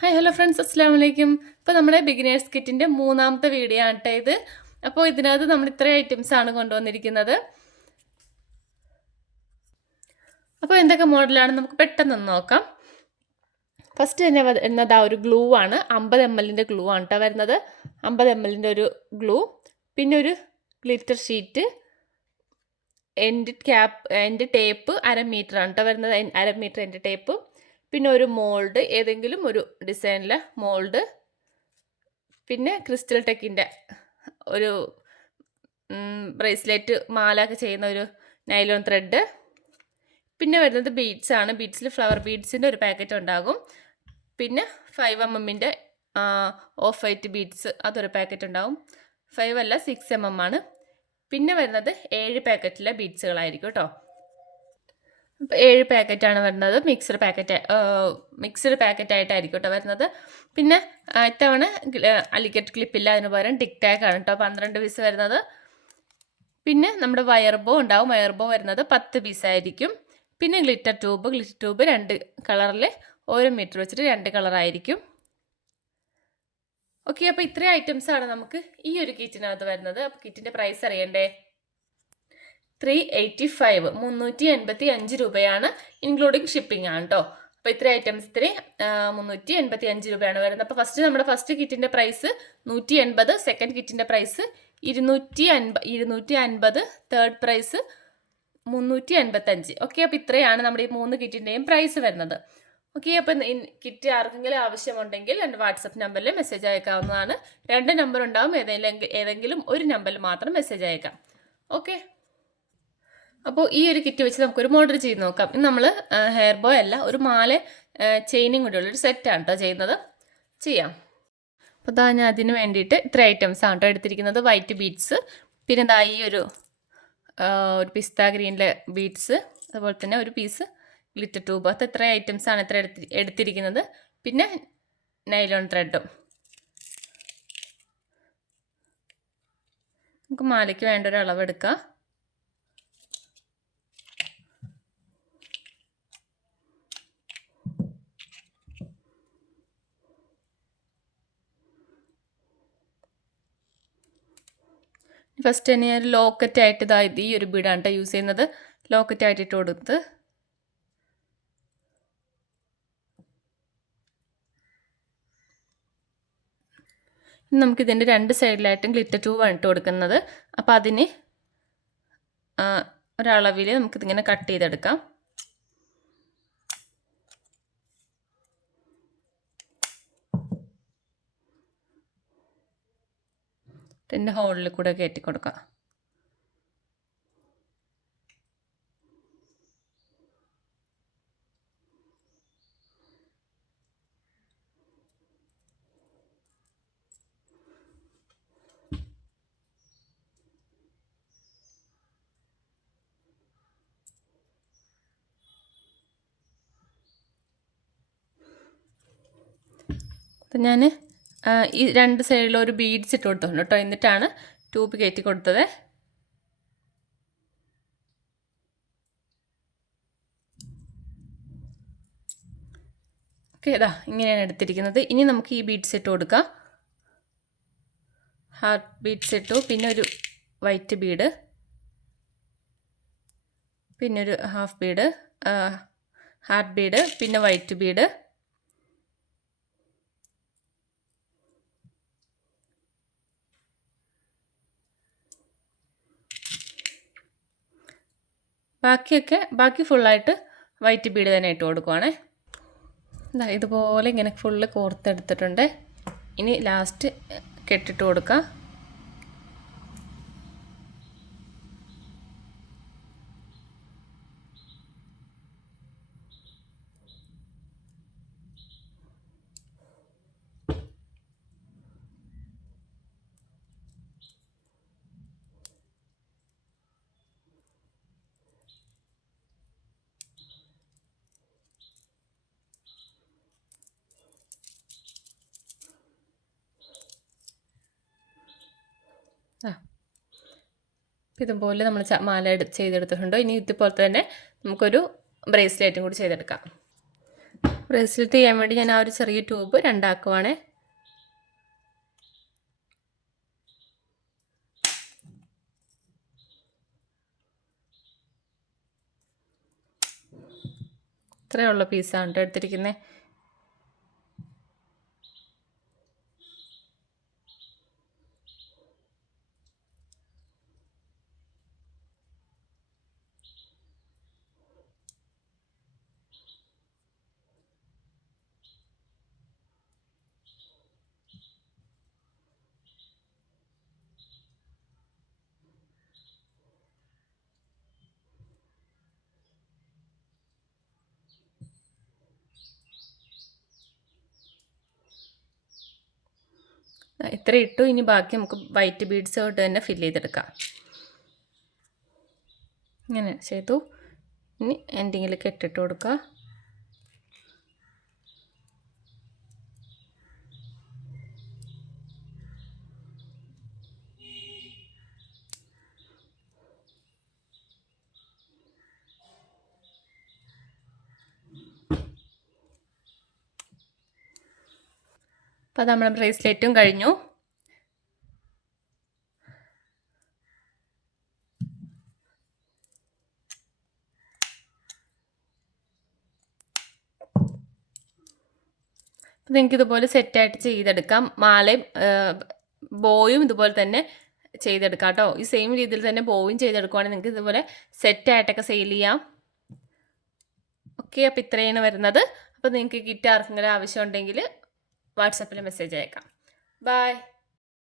Hi hello friends അസ്സാം വലൈക്കും ഇപ്പോൾ നമ്മുടെ ബിഗിനേഴ്സ് കിറ്റിന്റെ മൂന്നാമത്തെ വീഡിയോ ആണ് കേട്ടോ ഇത്. അപ്പോൾ ഇതിനകത്ത് നമ്മൾ ഇത്രയും ഐറ്റംസ് ആണ് കൊണ്ടുവന്നിരിക്കുന്നത്. അപ്പോൾ എന്തൊക്കെ മോഡലാണ് നമുക്ക് പെട്ടെന്ന് നോക്കാം. ഫസ്റ്റ് തന്നെ വരുന്നത് ആ ഒരു ഗ്ലൂ ആണ്. അമ്പത് എം എല്ലിന്റെ ഗ്ലൂ ആണ് കേട്ടോ വരുന്നത്. അമ്പത് എം എല്ലിന്റെ ഒരു ഗ്ലൂ പിന്നെ ഒരു glitter sheet end cap end tape അര മീറ്റർ ആണ് കേട്ടോ വരുന്നത്. അര മീറ്റർ എന്റെ ടേപ്പ് പിന്നെ ഒരു മോൾഡ് ഏതെങ്കിലും ഒരു ഡിസൈനിലെ മോൾഡ് പിന്നെ ക്രിസ്റ്റൽ ടെക്കിന്റെ ഒരു ബ്രേസ്ലെറ്റ് മാല ഒക്കെ ചെയ്യുന്ന ഒരു നൈലോൺ ത്രെഡ് പിന്നെ വരുന്നത് ബീഡ്സ് ആണ്. ബീഡ്സിൽ ഫ്ലവർ ബീഡ്സിന്റെ ഒരു പാക്കറ്റ് ഉണ്ടാകും. പിന്നെ ഫൈവ് എം എമ്മിന്റെ ഓഫ് വൈറ്റ് ബീഡ്സ് അതൊരു പാക്കറ്റ് ഉണ്ടാകും. ഫൈവ് അല്ല സിക്സ് എം എം ആണ്. പിന്നെ വരുന്നത് ഏഴ് പാക്കറ്റിലെ ബീഡ്സുകളായിരിക്കും കേട്ടോ ഏഴ് പാക്കറ്റാണ് വരുന്നത്. മിക്സഡ് പാക്കറ്റ് മിക്സഡ് പാക്കറ്റ് ആയിട്ടായിരിക്കും കേട്ടോ വരുന്നത്. പിന്നെ ഇത്തവണ അലിക്കറ്റ് ക്ലിപ്പില്ല അതിന് പകരം ടിക് ആണ് കേട്ടോ പന്ത്രണ്ട് പീസ് വരുന്നത്. പിന്നെ നമ്മുടെ വയർബോ ഉണ്ടാവും. വയർബോ വരുന്നത് പത്ത് പീസായിരിക്കും പിന്നെ ഗ്ലിറ്റർ ട്യൂബ് ഗ്ലിറ്റർ ട്യൂബ് രണ്ട് കളറിൽ ഓരോ മീറ്റർ വെച്ചിട്ട് രണ്ട് കളറായിരിക്കും. ഓക്കെ അപ്പോൾ ഇത്രയും ഐറ്റംസ് ആണ് നമുക്ക് ഈ ഒരു കിറ്റിനകത്ത് വരുന്നത്. അപ്പോൾ കിറ്റിന്റെ പ്രൈസ് അറിയണ്ടേ? ത്രീ എയ്റ്റി ഫൈവ് മുന്നൂറ്റി എൺപത്തി അഞ്ച് രൂപയാണ് ഇൻക്ലൂഡിങ് ഷിപ്പിംഗ് ആണ് കേട്ടോ അപ്പോൾ ഇത്ര ഐറ്റംസിന് മുന്നൂറ്റി എൺപത്തി അഞ്ച് രൂപയാണ് വരുന്നത്. അപ്പോൾ ഫസ്റ്റ് നമ്മുടെ ഫസ്റ്റ് കിറ്റിന്റെ പ്രൈസ് നൂറ്റി എൺപത് സെക്കൻഡ് കിറ്റിന്റെ പ്രൈസ് ഇരുന്നൂറ്റി അൻപ ഇരുന്നൂറ്റി അൻപത് തേർഡ് പ്രൈസ് മുന്നൂറ്റി എൺപത്തഞ്ച് ഓക്കെ അപ്പോൾ ഇത്രയാണ് നമ്മുടെ ഈ മൂന്ന് കിറ്റിന്റെയും പ്രൈസ് വരുന്നത്. ഓക്കെ അപ്പം കിറ്റ് ആർക്കെങ്കിലും ആവശ്യമുണ്ടെങ്കിൽ എന്റെ വാട്സപ്പ് നമ്പറിൽ മെസ്സേജ് അയക്കാവുന്നതാണ്. രണ്ട് നമ്പർ ഉണ്ടാവും. ഏതെങ്കിലും ഏതെങ്കിലും ഒരു നമ്പറിൽ മാത്രം മെസ്സേജ് അയക്കാം. ഓക്കെ അപ്പോൾ ഈ ഒരു കിറ്റ് വെച്ച് നമുക്കൊരു മോഡൽ ചെയ്ത് നോക്കാം. ഇന്ന് നമ്മൾ ഹെയർ ബോയ് അല്ല ഒരു മാല ചെയിനും കൂടിയുള്ള ഒരു സെറ്റാണ് കേട്ടോ ചെയ്യുന്നത്. ചെയ്യാം. അപ്പോൾ ഇതാ ഞാൻ അതിന് വേണ്ടിയിട്ട് ഇത്ര ഐറ്റംസ് ആണ് കേട്ടോ എടുത്തിരിക്കുന്നത്. വൈറ്റ് ബീഡ്സ് പിന്നെ ഇതാ ഈ ഒരു ഒരു പിസ്ത ഗ്രീനിലെ ബീഡ്സ് അതുപോലെ തന്നെ ഒരു പീസ് ഗ്ലിറ്റർ ട്യൂബ് അത് ഇത്ര ഐറ്റംസ് ആണ് ഇത്ര എടുത്തി എടുത്തിരിക്കുന്നത്. പിന്നെ നൈലോൺ ത്രെഡും നമുക്ക് മാലയ്ക്ക് വേണ്ട ഒരു അളവെടുക്കാം. ഫസ്റ്റ് തന്നെ ഞാൻ ലോക്കറ്റ് ആയിട്ട് ഇതായത് ഈ ഒരു ബീഡാണ് കേട്ടോ യൂസ് ചെയ്യുന്നത്. ലോക്കറ്റ് ആയിട്ട് ഇട്ട് കൊടുത്ത്. നമുക്കിതിന്റെ രണ്ട് സൈഡിലായിട്ടും ഗ്ലിറ്റർ ട്യൂബാണ് ഇട്ട് കൊടുക്കുന്നത്. അപ്പോൾ അതിന് ഒരളവിൽ നമുക്കിതിങ്ങനെ കട്ട് ചെയ്തെടുക്കാം. ടെന്റെ ഹോളിൽ കൂടെ കയറ്റി കൊടുക്കാം. അപ്പം ഞാൻ ഈ രണ്ട് സൈഡിലും ഒരു ബീഡ്സ് ഇട്ട് കൊടുത്തിട്ടുണ്ട് കേട്ടോ എന്നിട്ടാണ് ട്യൂബ് കയറ്റി കൊടുത്തത്. ഓക്കെ ഇതാ ഇങ്ങനെയാണ് എടുത്തിരിക്കുന്നത്. ഇനി നമുക്ക് ഈ ബീഡ്സ് ഇട്ട് കൊടുക്കാം. ഹാർട്ട് ബീഡ്സ് ഇട്ടു. പിന്നെ ഒരു വൈറ്റ് ബീഡ് പിന്നെ ഒരു ഹാഫ് ബീഡ് ഹാർട്ട് ബീഡ് പിന്നെ വൈറ്റ് ബീഡ് ബാക്കിയൊക്കെ ബാക്കി ഫുള്ളായിട്ട് വൈറ്റ് ബീഡ് തന്നെ ഇട്ട് കൊടുക്കുവാണേ. ഇതാ ഇതുപോലെ ഇങ്ങനെ ഫുള്ള് കോർത്തെടുത്തിട്ടുണ്ട്. ഇനി ലാസ്റ്റ് കെട്ടിട്ട് കൊടുക്കാം ആ ഇതുപോലെ നമ്മൾ മാല ചെയ്തെടുത്തിട്ടുണ്ടോ? ഇനി ഇതുപോലെ തന്നെ നമുക്കൊരു ബ്രേസ്ലെറ്റും കൂടി ചെയ്തെടുക്കാം. ബ്രേസ്ലെറ്റ് ചെയ്യാൻ വേണ്ടി ഞാൻ ആ ഒരു ചെറിയ ട്യൂബ് രണ്ടാക്കുവാണേ. ഇത്രയുള്ള പീസാണ് കേട്ടോ എടുത്തിരിക്കുന്നത് ഇത്ര ഇട്ടു ഇനി ബാക്കി നമുക്ക് വൈറ്റ് ബീഡ്സ് തൊട്ട് തന്നെ ഫില്ല് ചെയ്തെടുക്കാം. ഇങ്ങനെ ചെയ്തു. ഇനി എൻഡിങ്ങിലേക്ക് ഇട്ടിട്ട് കൊടുക്കുക. അപ്പോൾ നമ്മൾ ബ്രേസ്ലെറ്റും കഴിഞ്ഞു. അപ്പോൾ നിങ്ങൾക്ക് ഇതുപോലെ സെറ്റായിട്ട് ചെയ്തെടുക്കാം. മാലയും ബോയും ഇതുപോലെ തന്നെ ചെയ്തെടുക്കാം കേട്ടോ. ഈ സെയിം രീതിയിൽ തന്നെ ബോയും ചെയ്തെടുക്കുവാണെങ്കിൽ നിങ്ങൾക്ക് ഇതുപോലെ സെറ്റായിട്ടൊക്കെ സെയിൽ ചെയ്യാം. ഓക്കെ അപ്പോൾ ഇത്രയാണ് വരുന്നത്. അപ്പോൾ നിങ്ങൾക്ക് കിറ്റ് ആർക്കെങ്കിലും ആവശ്യമുണ്ടെങ്കിൽ വാട്സപ്പിൽ മെസ്സേജ് അയക്കാം ബൈ